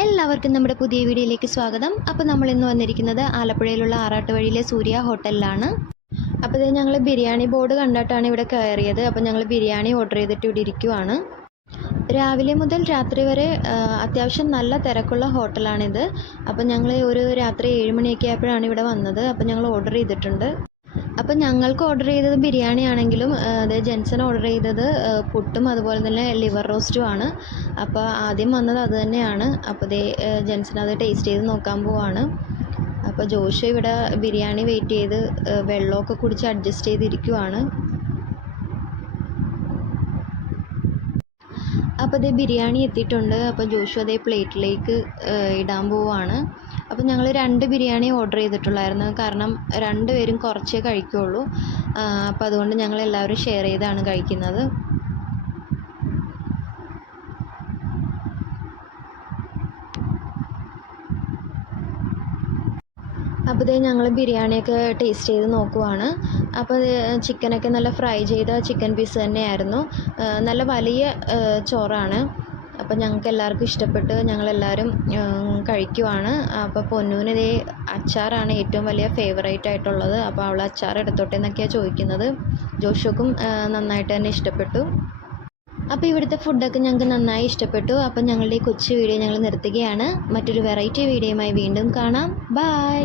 എല്ലാവർക്കും നമ്മുടെ പുതിയ വീഡിയോയിലേക്ക് സ്വാഗതം. അപ്പോൾ നമ്മൾ ഇന്ന് വന്നിരിക്കുന്നത് ആലപ്പുഴയിലുള്ള ആറാട്ടുവഴിയിലെ സൂര്യ ഹോട്ടലിലാണ്. അപ്പോൾ ഇത് ഞങ്ങൾ ബിരിയാണി ബോർഡ് കണ്ടിട്ടാണ് ഇവിടെ കയറിയത്. അപ്പോൾ ഞങ്ങൾ ബിരിയാണി ഓർഡർ ചെയ്തിട്ട് ഇവിടെ ഇരിക്കുവാണ്. രാവിലെ മുതൽ രാത്രി വരെ അത്യാവശ്യം നല്ല തിരക്കുള്ള ഹോട്ടലാണിത്. അപ്പോൾ ഞങ്ങൾ ഒരു രാത്രി 7 മണിയൊക്കെ ആയപ്പോഴാണ് ഇവിടെ വന്നത്. അപ്പോൾ ഞങ്ങൾ ഓർഡർ ചെയ്തിട്ടുണ്ട്. അപ്പം ഞങ്ങൾക്ക് ഓർഡർ ചെയ്തത് ബിരിയാണി ആണെങ്കിലും അത് ജെൻസൺ ഓർഡർ ചെയ്തത് പുട്ടും അതുപോലെ തന്നെ ലിവർ റോസ്റ്റും ആണ്. അപ്പോൾ ആദ്യം വന്നത് അത് തന്നെയാണ്. അപ്പോൾ ജെൻസൺ അത് ടേസ്റ്റ് ചെയ്ത് നോക്കാൻ പോവാണ്. അപ്പോൾ ജോഷു ഇവിടെ ബിരിയാണി വെയിറ്റ് ചെയ്ത് വെള്ളമൊക്കെ കുടിച്ച് അഡ്ജസ്റ്റ് ചെയ്തിരിക്കുവാണ്. അപ്പോൾ ബിരിയാണി എത്തിയിട്ടുണ്ട്. അപ്പോൾ ജോഷു അതേ പ്ലേറ്റിലേക്ക് ഇടാൻ പോവാണ്. അപ്പോൾ ഞങ്ങൾ 2 ബിരിയാണി ഓർഡർ ചെയ്തിട്ടുള്ളായിരുന്നു. കാരണം 2 പേരും കുറച്ചേ കഴിക്കുകയുള്ളൂ. അപ്പോൾ അതുകൊണ്ട് ഞങ്ങൾ എല്ലാവരും ഷെയർ ചെയ്താണ് കഴിക്കുന്നത്. അപ്പോൾ ഞങ്ങൾ ബിരിയാണിയൊക്കെ ടേസ്റ്റ് ചെയ്ത് നോക്കുവാണ്. അപ്പോൾ ചിക്കനൊക്കെ നല്ല ഫ്രൈ ചെയ്ത ചിക്കൻ പീസ് തന്നെയായിരുന്നു. നല്ല വലിയ ചോറാണ്. അപ്പോൾ ഞങ്ങൾക്ക് എല്ലാവർക്കും ഇഷ്ടപ്പെട്ട് ഞങ്ങളെല്ലാവരും കഴിക്കുവാണ്. അപ്പോൾ പൊന്നൂന് അച്ചാറാണ് ഏറ്റവും വലിയ ഫേവറേറ്റ് ആയിട്ടുള്ളത്. അപ്പോൾ അവൾ അച്ചാർ എടുത്തോട്ടെ എന്നൊക്കെയാണ് ചോദിക്കുന്നത്. ജോഷുക്കും നന്നായിട്ട് തന്നെ ഇഷ്ടപ്പെട്ടു. അപ്പോൾ ഇവിടുത്തെ ഫുഡൊക്കെ ഞങ്ങൾക്ക് നന്നായി ഇഷ്ടപ്പെട്ടു. അപ്പോൾ ഞങ്ങളുടെ ഈ കൊച്ചു വീഡിയോ ഞങ്ങൾ നിർത്തുകയാണ്. മറ്റൊരു വെറൈറ്റി വീഡിയോയുമായി വീണ്ടും കാണാം. ബൈ.